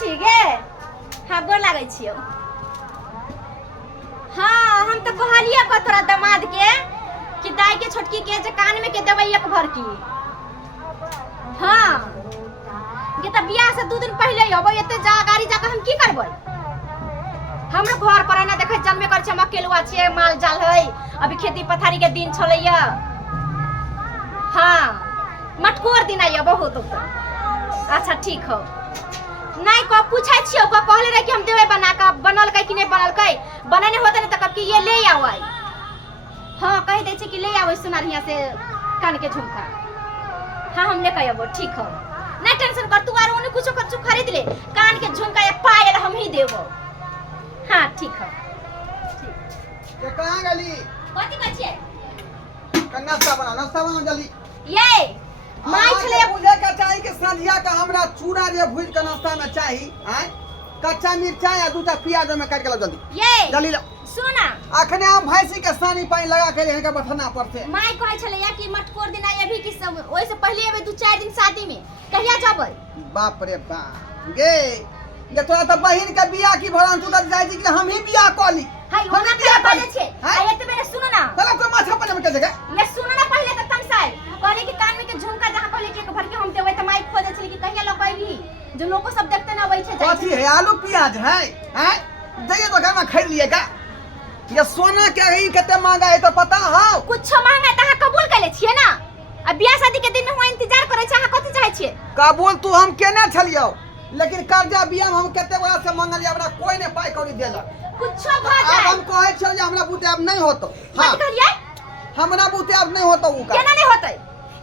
छी गे। हाँ गोर लागै छियो। हाँ हम तो कहलिए को तोरा दामाद के कि दाई के छोटकी के जे कान में के देबै एक भर की। हाँ के त बियाह से 2 दिन पहले अबै एते जा गाड़ी जाके हम की करबै। हमरो घर पर ना देखे जन्मे कर छै, हम अकेलुआ छियै, माल जाल है, अभी खेती पथारी के दिन चलैया। हाँ मटकोर दिन आइए बहुत। अच्छा ठीक हो। नहीं को पूछै छियो को कहले रहे कि हम देबै बना के, बनल कै कि नहीं बनल कै, बने नहीं होते न त कब कि ये ले आबै। हां कह दे छै कि ले आबै सुनारिया से कान के झुमका। हां हम ले कयबो ठीक हो, नहीं टेंशन कर तू, आरो उन्हें कुछो कुछ खरीद ले, कान के झुमका या पायल हम ही देबो। हां ठीक हो। ठीक ये कहां गली कथि कहै छियै? नाश्ता बना जल्दी। ये माई छले बुझे का चाही के संधिया का हमरा चूड़ा जे भूज के नाश्ता में चाही, हैं कच्चा मिर्चाई आ दूटा प्याज में काट के ला जल्दी। ये जल्दी ला सुना अखने हम भैंसी के सानी पानी लगा के लेके बथना पड़ते। माई कहै छले या कि मटकोर दिन आइ अभी कि सब ओइ से पहले अबे 2-4 दिन शादी में कहिया जबै। बाप रे बाप गे ये तोरा त बहिन के बियाह की भरन तू त जाय छी कि हम ही बियाह क ली। हाय ओना क्या बाजे छे आ एते बेरे सुनो ना चलो कोई माछा पने में के जगह ये सुनो ना पहले त तमसाई कहले कि कान में के झुमका जहां कहले कि एक भर के हम देबै त माई खोजे छले कि कहिया लगैली, जो लोग सब देखते ना वही छे। कथी है आलू प्याज है हैं जइए तो घर में खरीद लिएगा। ये सोना के ही कते महंगा है तो पता हो। कुछ महंगा त कबूल कर ले छिए ना, अब बियाह शादी के दिन में हुआ इंतजार करे छ, अहाँ कथि चाहे छिए? कबूल तू हम केने छलियो, लेकिन कर्जा बियाह हम कते बड़ा से मंगल हमरा कोई ने पाई कौड़ी देला। कुछ भ जाए अब हम कहै छियै जे हमरा बुते अब नहीं होतो। हां कहलिए हमरा बुते अब नहीं होतो उ का केना नहीं होतै,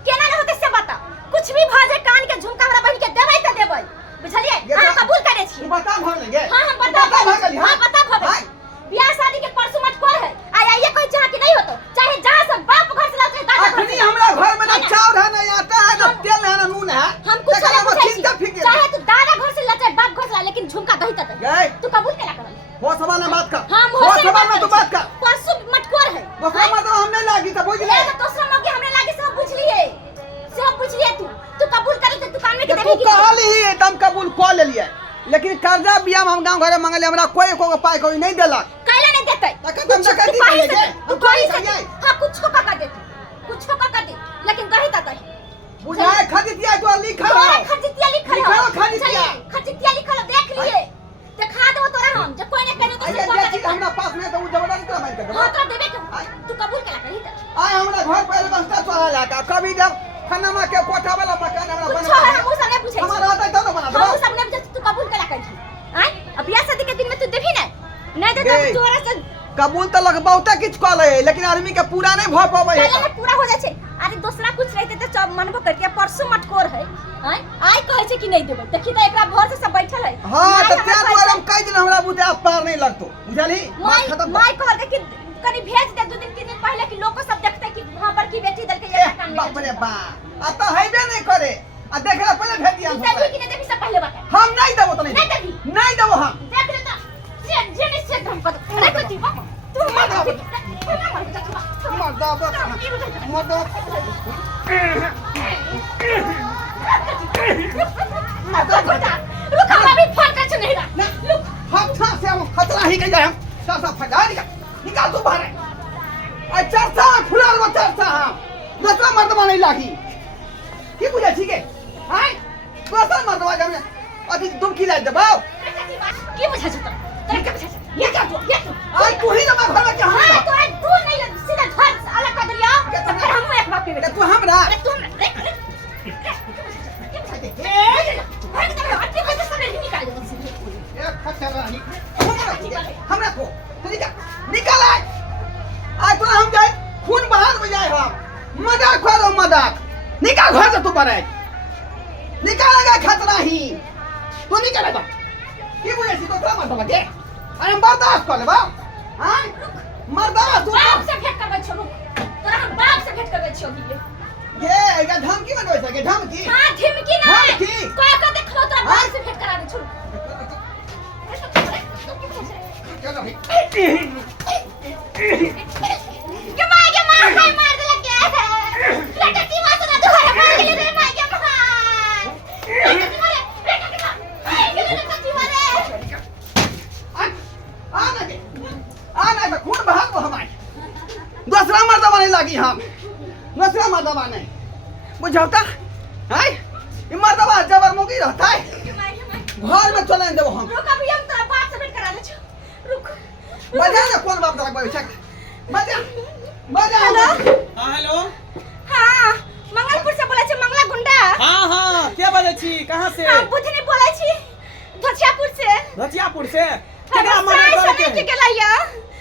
केना नहीं होतै से बता। कुछ भी भ जाए कान के झुमका हमरा बहिन के देबै त देबै, बुझलिए? हां कबूल करे छी। तू बता भर लेंगे। हां हम बता भगली। हां बता भगली। बियाह शादी के परसों मत कर है आइए कोई चाह कि नहीं होतो, चाहे जहां से बाप घर से लाते दादा घर अखनी हमरा घर में ना चाउर है ना आटा है ना तेल है ना नून है। हम कुछ नहीं पूछे चिंता फिक्र चाहे तू दादा घर से लाते बाप घर से ला, लेकिन झुमका दही त गए तू कबूल केला करल। वो सवाल में बात कर। हां वो सवाल में तू बात कर। परसों मटकोर है वो सवाल तो हमने लागी त बुझ ले। ले तो दूसरा मौके हमने लागे सब पूछ लिए, सब पूछ लिए। तू कबूल करे तो तू कान में के तू देबी। कहली ही एकदम कबूल क ले लिए, लेकिन कर्जा बियाह में हम गांव घरे मंगले हमरा कोई को पाई कोई नहीं देलक। कैला नहीं देतै तुम डकैती करिए के तू कोई से हां कुछ को का दे, कुछ को का दे, लेकिन दही त दही बुझाए खजितिया तो लिखा हो। खजितिया लिखल लिखा हो, हो खजितिया। खजितिया लिखल हो, देख लिए दिखा देबो तोरा हम जे कोई ने करे तो अरे सब जे चीज हमरा पास नहीं तो उ जबरदस्ती कर मार के देबो। हां तो देबे के तू कबूल केला कही त आय हमरा घर पर बस्ता चला लाका कभी जब खनमा के कोठा वाला मकान हमरा कुछ बनवा हम सब ने पूछे हमारा होता तो बना दो। हम सब ने पूछे तू कबूल केला कही। आय अब बियाह शादी के दिन में तू देबी ना नहीं दे तो तोरा से कबूल तो लग बहुते किछ क ले, लेकिन आदमी के पूरा नहीं भ पावे है। पहले में पूरा हो जाए छे। अरे दूसरा कुछ रहते तो सब मनबो करके परसों मटकोर है। आय आय कहे छे कि नहीं देबे, देखी त एकरा भर से सब बैठल है। हां त त्या द्वारा हम कह दिन हमरा बुते अब पार नहीं लगतो, बुझली? माई माई कहल कि कनी भेज दे 2 दिन 3 दिन पहले कि लोग सब देखते कि हां बड़की बेटी दल के ये कान में। बाप रे बाप आ तो हैबे नहीं करे आ देखला पहले भेज दिया हम। देबी कि नहीं देबी सब पहले बता। हम नहीं देबो तो नहीं देबी, नहीं देबो हम। देख ले त जे निश्चित हम पर नहीं करती बाबा तू मत मर्दा मर्दा रुक हम अभी फोन कर छ नहीं ना हम था से हम खतरा ही के जाए हम सासा फटा निकाल तू बाहर आ चरसा फुलार में चरसा हम दूसरा मर्दवा नहीं लागी की बुझे ठीक है हां दूसरा मर्दवा जब अभी तुम खिला दबाओ की बुझा छ तोरा के बुझा छ ये क्या तू आज तू ही ना घर में क्या हां तो आज तू नहीं सीधा घर अलग कर दिया फिर हम एक बात पे तू हमरा तू हमरा को निकल आए आज तो हम जाए खून बाहर में जाए हम मजाक करो मजाक निकल घर से तू पर निकालेगा खतरा ही तू निकलेगा की बुझे सी तो मत लगे अरे हम बर्दाश्त कर लेबा हां मर्दा तू बाप से भेंट करबे छोड़ू तोरा हम बाप से भेंट करबे छियो कि ये एगा धमकी में दोय सके धमकी हां धमकी ना धमकी कोई का देखलो तोरा बाप से भेंट करा दे छोड़ू चलो के मां हाय मार दे लगे लटकी मार दे दोहरा मार के ले रे मां के मां लटकी मारे लटकी मार लागी हम नसरा मर्दबा नहीं बुझौता है ये मर्दबा जबर मुगी रहता है घर में चले देबो हम रुक अभी हम तोरा बाप से भेंट करा ले छ रुक बजा ना कौन बाप तक बैठ बजा बजा हाँ हेलो हां मंगलपुर से बोलै छै मंगला गुंडा हाँ क्या बोले छी कहाँ से हम बुधनी बोलै छी धचियापुर से रतियापुर से केकरा मर्डर के करके गेलैया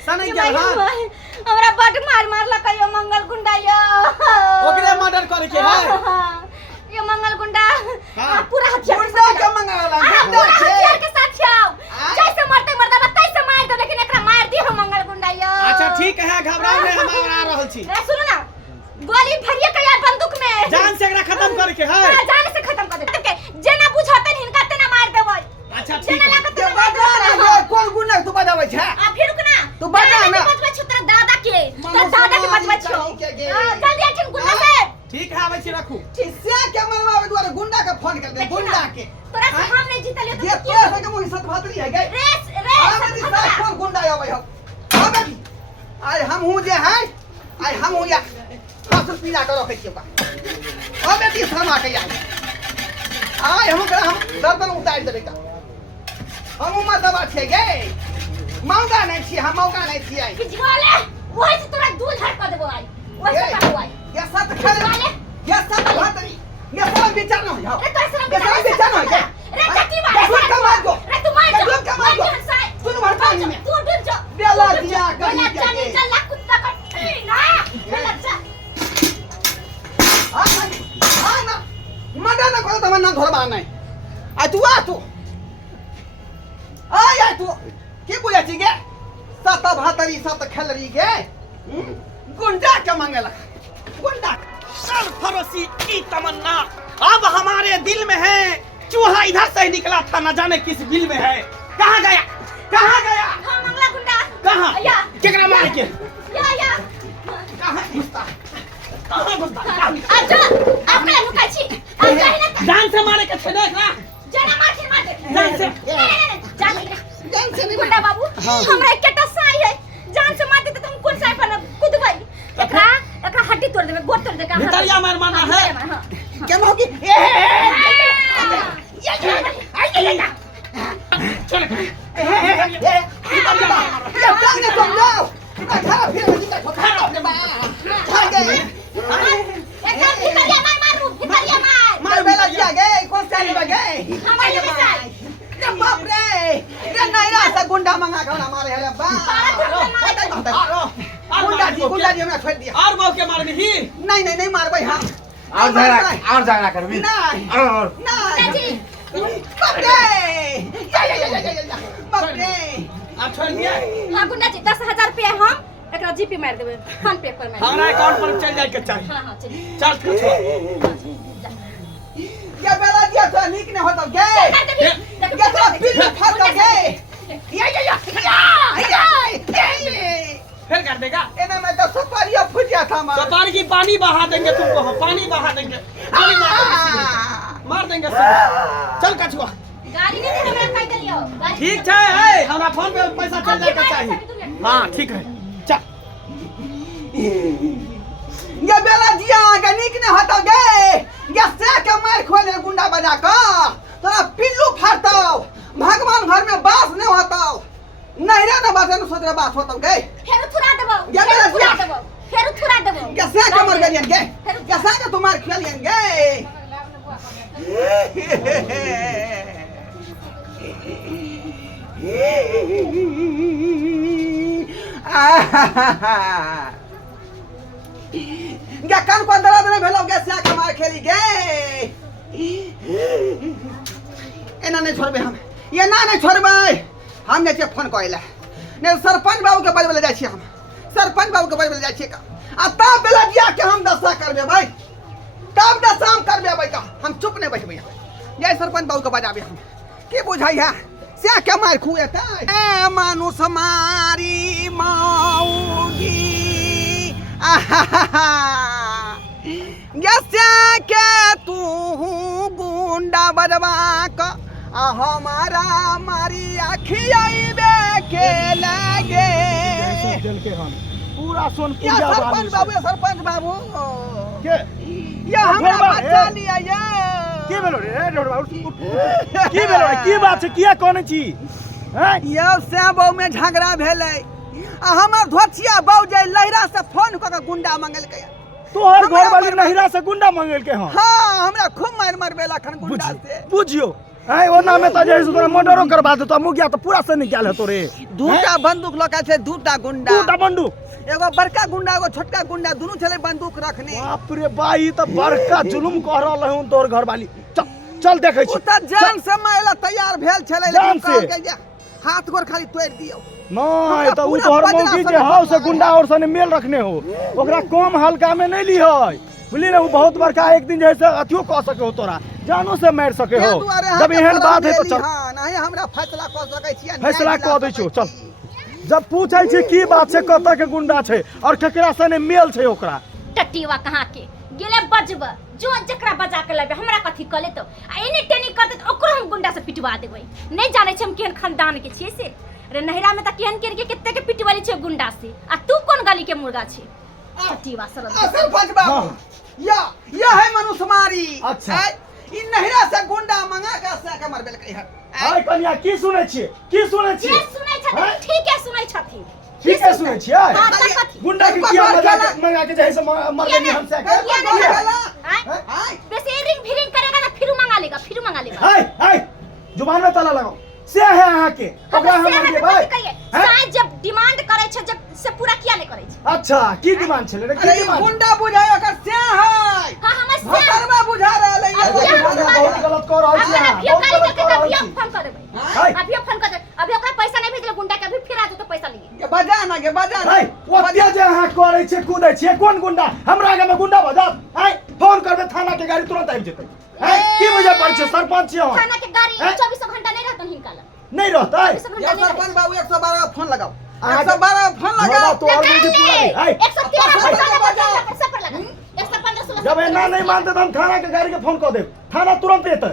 सनई गेल हां हमरा बड मार लकैयो मंगल गुंडा यो ओकरे मर्डर करे के है ये मंगल गुंडा हाँ। पूरा हथियार गुंडा के मंगला पूरा हथियार के साथ छाओ जैसे मरते मरते तैसे मार दो लेकिन एकरा मार दी हम मंगल गुंडा यो अच्छा ठीक है घबराओ नहीं हम आ रहल छी ए सुनो ना गोली भरिए के यार बंदूक में जान से एकरा खत्म करे के है जान से खत्म कर दे के जेना बुझाते हिनका तेना मार देबै अच्छा ठीक जेना है लागत ये बजा ना कौन गुंडा तू बजाबै छै आ फिर रुक ना तू बजा ना। बचबै छ तेरा दादा के बचबै छ जल्दी आठिन गुंडा से ठीक है आबै छी रखू से के मनवा द्वारा गुंडा के फोन कर दे गुंडा के तोरा से हम नहीं जीतलियो ये तो तोरा से के मोहि सत भातरी है गई रेस हम दी साथ कौन गुंडा आबै हम अब आय हम हूं जे है आय हम हूं या फांस पीला कर रखे छियै बा अब दी शर्मा के आय आय हम दर्दन उतार देबै का हम उमा दबा छै गई मौका नहीं छी हम मौका नहीं छी आई किछवाले ओइ से तोरा दूध हट कर देबो आई ओइ से काटो आई ये सब खेल ये सब भातरी ये सब विचार न हो रे तोरा से ये सब विचार न हो रे चट्टी मार रे का मार दो रे तू मार रे का मार दो तू मार पानी में तू डूब जा बेला दिया कहीं बेला के चल कुत्ता का ना बेला जा हां ना मडा ना करो तमन्ना घर बाहर नहीं आ तू आ तू के बोया छी गे सत भातरी सत खेलरी गे गुंडा के मंगला गुंडा सरफरोशी की तमन्ना अब हमारे दिल में है चूहा इधर से ही निकला था न जाने किस बिल में है कहाँ गया हां मंगला गुंडा कहाँ या केकरा मार के या कहाँ घुसता अच्छा अपने लुकाई छी अब जाहि ना जान से मारे के छे देख ना जना मार दे जान से जान से नहीं गुंडा बाबू हमरा एकटा साई है जान से मार देते तो हम कौन साई पर कूदबै एकरा हड्डी तोड़ देबे गोड़ तोड़ देबे भितरिया मार मारना है क्या होगी चल मार बेला दिया गए कौन साली बगे हमारे के साथ बाप रे नायरा से गुंडा मंगा के ना मारे है बा गुंडा जी हमरा छोड़ दिया और बहु के मार दी नहीं मारबै हम और झगड़ा करबी नहीं और नहीं बाप रे बाप रे आप छोड़ दिया हां गुंडा जी 10,000 रुपया हम एकरा जीपे मार देबे फोन पे पर मार हमारा अकाउंट पर चल जाए के चाहिए हां चलिए चार्ज कर छोड़ क्या बेला दिया तो नीक ने होता गे क्या तो बिल फट गे फिर कर देगा एना में तो सुपारिया फूट गया था मार सपारी की पानी बहा देंगे तुमको हम पानी बहा देंगे गोली मार देंगे सीधे। चल कछुआ गाड़ी नहीं दे हमरा कह देलियो ठीक है हमरा फोन पे पैसा चल जाएगा चाहिए हाँ ठीक है चल ये बेला दिया के नीक ने होता गे ये से के मार खोले गुंडा बजा का तोरा पिल्लू फाड़तो भगवान घर में बास नहीं होता नहीं रे ना बात न सोचरे बात होता गे फेर थुरा देबो या बेला दिया फेर थुरा देबो ये से के मर गलियन गे ये से के तुम्हार खेलियन गे क्या कान को दर्द नहीं भेलो गे से के मार खेली गे एना नहीं छोड़बे हम ये ना नहीं छोड़बे हम ने के फोन कहला ने सरपंच बाबू के बजबे ले जाय छी हम सरपंच बाबू के बजबे ले जाय छी का आ तब बेला दिया के हम दशा करबे भाई तब दशा हम करबे भाई का हम चुप नहीं बैठबे जय सरपंच बाबू के बजाबे हम की बुझाई है से के मार खुएता ए मानुष मारी माऊगी जैसे के तू गुंडा बजवा का हमारा मारी अखियाई के लगे पूरा सोनपुर या जा सरपंच बाबू या सरपंच बाबू के या हमरा छोड़बा, बच्चा ए। लिया या की भेलो रे ढोलबा की भेलो रे की बात छै किया कोन छी हैं यो से बहु में झगड़ा भेलै आ हमर धोचिया बहु जे लहरा से फोन क के गुंडा मंगलकै तोहर हमरा घर वाली पर- नहिरा से गुंडा मंगल के हां हां हमरा खूब मार मारबेला खन गुंडा से बुझियो हैं ओना में त जे तोरा मर्डरो करबा देतो मुगिया त पूरा से निकाल हेतो रे दूटा बंदूक लगा छै दूटा गुंडा दूटा बंदूक एगो बड़का गुंडा एगो छोटका गुंडा दुनू छले बंदूक रखने बाप रे भाई त बड़का जुलुम कह रहल हूं तोर घर वाली चल चल देखै छी उ त जान से मारेला तैयार भेल छले जान लेकिन से? कहलकै जे हाथ गोर खाली तोड़ दियो नहीं तो उ पूरा तोहर बदला मौगी सब जे हाउ से लगा गुंडा और सने मेल रखने हो ओकरा कम हल्का में नहीं ली है बुझली रे उ बहुत बड़का एक दिन जैसे अथियो कह सके हो तोरा जानो से मार सके हो जब एहन बात है तो चल हां नहीं हमरा फैसला क सकै छियै फैसला कह दै छियो चल जब पूछै छी की बात छै कत के गुंडा छै और केकरा सने मेल छै ओकरा टट्टीवा कहाँ के गेले बजब जो जकरा बजा के लेबे हमरा कथी क लेतो आ एनी टेनी करते त ओकरो हम गुंडा से पिटवा देबै नहीं जाने छ हम केहन खानदान के छियै से रे नहिरा में त केहन केहन के कित्ते के पिटवाली छै गुंडा से आ तू कोन गली के मुर्गा छै टट्टीवा सरद सरपंच बाबू या है मनुष्यमारी अच्छा। इ नहिरा से गुंडा मंगा के से के मारबेल कहि हाय कन्या की सुनै छियै की सुनै के छियै सुनै छथिन ठीक है सुनै छथिन ठीक है सुनै छियै हाँ, त कथी? गुंडा के किया मंगा के जैसे मर गई हम से किया नहीं के किया? हां हाय वैसे रिंग भिरिंग करेगा ना फिर मंगा लेगा हाय हाय जुबान में ताला लगाओ से है अहाँ के ओकरा हम मर के भाई हैं? साइज जब डिमांड करे छै जब से पूरा किया नहीं करे छै अच्छा की डिमांड छले रे की अरे इ डिमांड गुंडा बुझाय ओकर से है हां हमर से भतरवा बुझा रहलै अब है यहाँ बहुत गलत कर रहल छी अभी अहाँ बहुत गलत कर रहल अभी छी फोन कर देबै हाय अभी फोन कर दे अभी ओकरा पैसा नहीं भेजले गुंडा के अभी फिर आ तो पैसा लिए के बजा ना के बजा ना हाय ओते जे अहाँ करै छै कूदै छै कोन गुंडा हमरा आगे में गुंडा बजात हाय फोन करबे थाना के गाड़ी तुरंत आबि जेतै हाय की बुझे पड़ छै सरपंच छी अहाँ थाना के गाड़ी हैं? 24 घंटा नहीं रहतन हिनका नहीं रहतै 24 या घंटा नहीं सरपंच बाबू 112 का फोन लगाओ अहाँ 112 फोन लगाओ तो और मुझे पूरा दे हाय 113 सब पर लगा 115 16 जब एना नहीं मानते तो हम थाना के गाड़ी के फोन कर देब थाना तुरंत एतै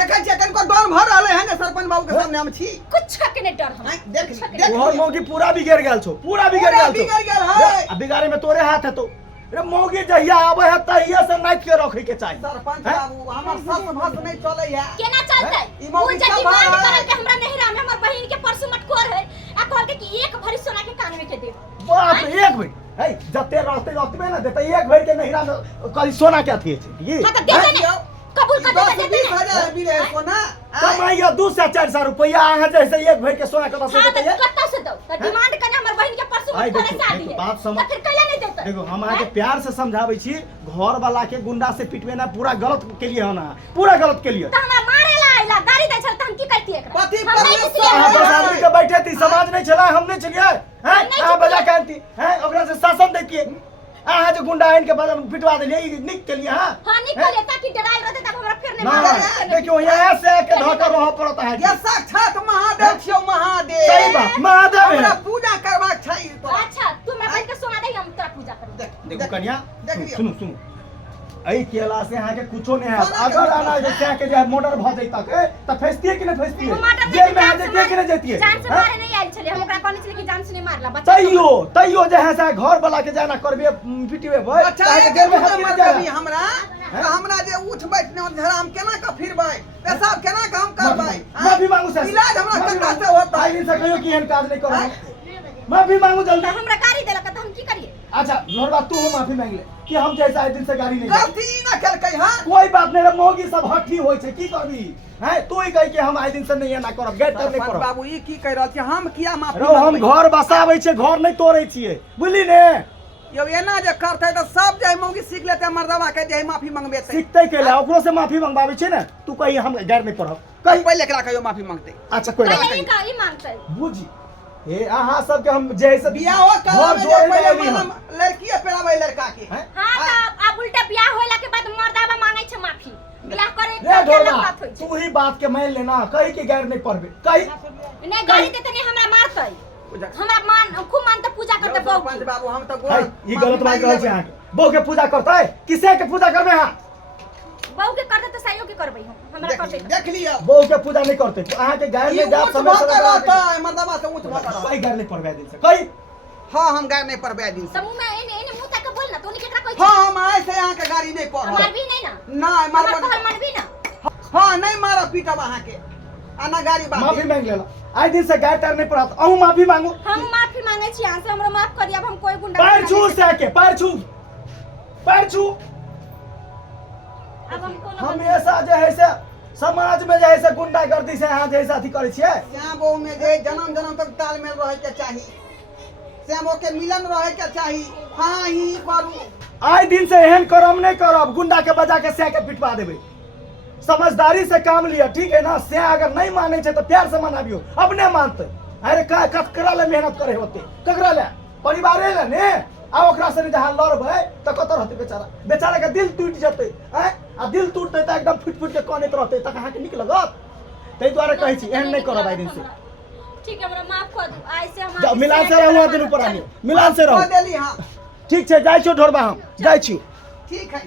देखै छियै कनको डर भर रहलै है ने सरपंच बाबू के सामने हम छी कुछ के नहीं डर हम हैं, देख कुछ के देख तोहर मौगी पूरा बिगड़ गेल छौ पूरा बिगड़ पूरा गेल छौ बिगड़ गेल है। आ बिगाड़े में तोरे हाथ है तो रे मौगी जहिया आवे है तहिया से नाइट के रखे के चाहिए सरपंच हैं? बाबू हमर सस भस नहीं चलै है केना चलतै ई वो मौगी जब सब डिमांड है। करल के हमरा नहिरा में हमर बहिन के परसों मटकोर है आ कहल के कि एक भरी सोना के कान में के दे बाप रे एक भाई है जते रहते ओतबे ना देते एक भाई के नहिरा में कल सोना के अथी छै की हां त दे दे हैं? कबूल कर दे 10-20 भी रहे सोना कमाइया 200-400 रुपया अहाँ जैसे एक भाई के सोना के बस हां देते त कत्ता से दो त डिमांड करने हमर बहिन के परसों आई मटकोर देखियो, शादी देखियो, है बात समझ- त फिर कैला नहीं देतै देखो हम अहाँ के प्यार से समझाबै छी घर वाला के गुंडा से पिटवे ना पूरा गलत के लिए हो ना पूरा गलत के लिए त हमरा मारेला आइला गाड़ी दै छल त हम की करती एकरा पति हम नहीं परमेश्वर किसी अहाँ है। बस आदमी के बैठे थी समाज नहीं चला हम नहीं चलिए हैं नहीं अहाँ बजा चलिए। कहती हैं ओकरा से शासन देखिए अहाँ जो गुंडा आइन के बदल पिटवा देलिए ई निक के लिए हां हां निकल ताकि डराइल रहते तब हमरा फिर नहीं ना मारे देखियो यहाँ से के धोकर रह पड़ता है ये साक्षात महादेव छियो महादेव सही बात महादेव हमरा है पूजा करबाक छै तोरा अच्छा तू हमरा बहिन के सोना दे हम तोरा पूजा करब देखो कन्या देख लियो। सुनो सुनो एहि केला से अहाँ के कुछो नहीं है सोना अगर के आना जे क्या के जे मोटर भ जैता के त फैसतिए कि नहीं फैसतिए टमाटर जेल में आ जतिए कि नहीं जतिए जान से हैं? मारे नहीं आइल छले हम ओकरा कहने छले कि जान से नहीं मारला बच्चा तैयो तैयो जे है से घर वाला के जाना करबे पिटिबे भाई अच्छा ताकि एक जेल में मुद्दा हाथ मत गिर करी जाए हमरा तो हमरा जे उठ बैठ ने झरा हम केना के फिरबै पेशाब केना के हम करबै माफी मांगू सर इलाज हमरा कतऽ से होतै आई दिन से कहियो कि एहन काज नहीं करो माफी मांगू जल्दी तो हमरा गाड़ी देलक त हम की करिए अच्छा लोरबा तू हो माफी मांग ले कि हम जैसा आई दिन से गाड़ी नहीं जाए। गलती ना केलकै हां कोई बात नहीं रे मौगी सब हठी होय छै की करबी हैं तू ही कह के हम आई दिन से नहीं एना करब गेट तक नहीं सरपंच करब बाबू ई की कह रहल छी हम किया माफी रो हम घर बसाबै छै घर नहीं तोड़ै छियै बुझली ने यो एना जे करतै त सब जे मौगी सीख लेतै मर्दवा के जे माफी मंगबेतै सीखते के लिए ओकरो से माफी मंगवाबै छै ने तू कही हम गैर नहीं पढ़ब कहीं पहले एकरा कहियो माफी मांगतै अच्छा कोई बात पहले का ई मांगतै बुझी ए अहाँ सबके हम जैसे बियाह करावे जे जोड़े पहले नहीं हम। मानम लड़कीए पेराबै लड़का के हैं? हां त अब उल्टा बियाह होला के बाद मर्दावा मांगे छै माफी बियाह करे रे के ढोला बात होय छै तू ही बात के मान लेना कही के गैर नहीं पढ़बे कही नहीं गाड़ी देते नहीं हमरा मारतै हमरा मान खूब मानते पूजा करते सरपंच बहुत बाबू हम तो है ई गलत बात कहै छै अहाँ के बहू के पूजा करतै किसे के पूजा करबे अहाँ बहू के करते त साइयो के करबै हम हमरा करते देख लियो बहू के पूजा नहीं करते तो अहाँ के गैर ई में जात ऊंच समय भक्त से रहता है मर्दवा से ऊंच भक्त रहता कोई गैर नहीं पढ़बे दिन से कही हाँ हम गाड़ी नहीं पड़बे दिन से तो मुंह में एने मुंह तक बोल ना तोनी केकरा कहै हाँ हम आए से यहाँ के गाड़ी नहीं पड़ मारबी नहीं ना ना हमर मारबो कहल मारबी ना हाँ नहीं मारा पीटब अहाँ के आना गाड़ी माफी बात मांग लेला आइ दिन से गाय टार नहीं पड़त अहू माफी मांगू हम माफी मांगे छी अहाँ से हमरो माफ कर दिया अब हम कोई गुंडा पैर छू से के पैर छू अब हम कोनो हम ऐसा जे है से समाज में जे है से गुंडागर्दी से यहाँ जैसा अथी करे छियै श्याम बहू में जे जन्म जन्म तक तालमेल रहे के चाहिए श्याम बहू के मिलन रहे के चाहिए हाँ ही करू आइ दिन से एहन करम नहीं करब गुंडा के बजा के से के पिटवा देबे समझदारी से काम लिया ठीक है ना से अगर नहीं माने छे तो प्यार से मनाबियो अपने मानते अरे का ककरा ले मेहनत करे होते ककरा ले परिवारे ले ने आ ओकरा से जहां लड़बै त कत रहते बेचारा बेचारा के दिल टूट जते हैं आ दिल टूटते त एकदम फुट के कानत रहते त कहां के निक लगत तै द्वारा कहै छी एहन नहीं करब आइ दिन से ठीक है हमरा माफ कर दू आई से हम जाओ मिलान से रहू दिन ऊपर आनी मिलान से कह रहू देली हाँ ठीक छै जाय छियो ढोरबा हम जाय छी ठीक है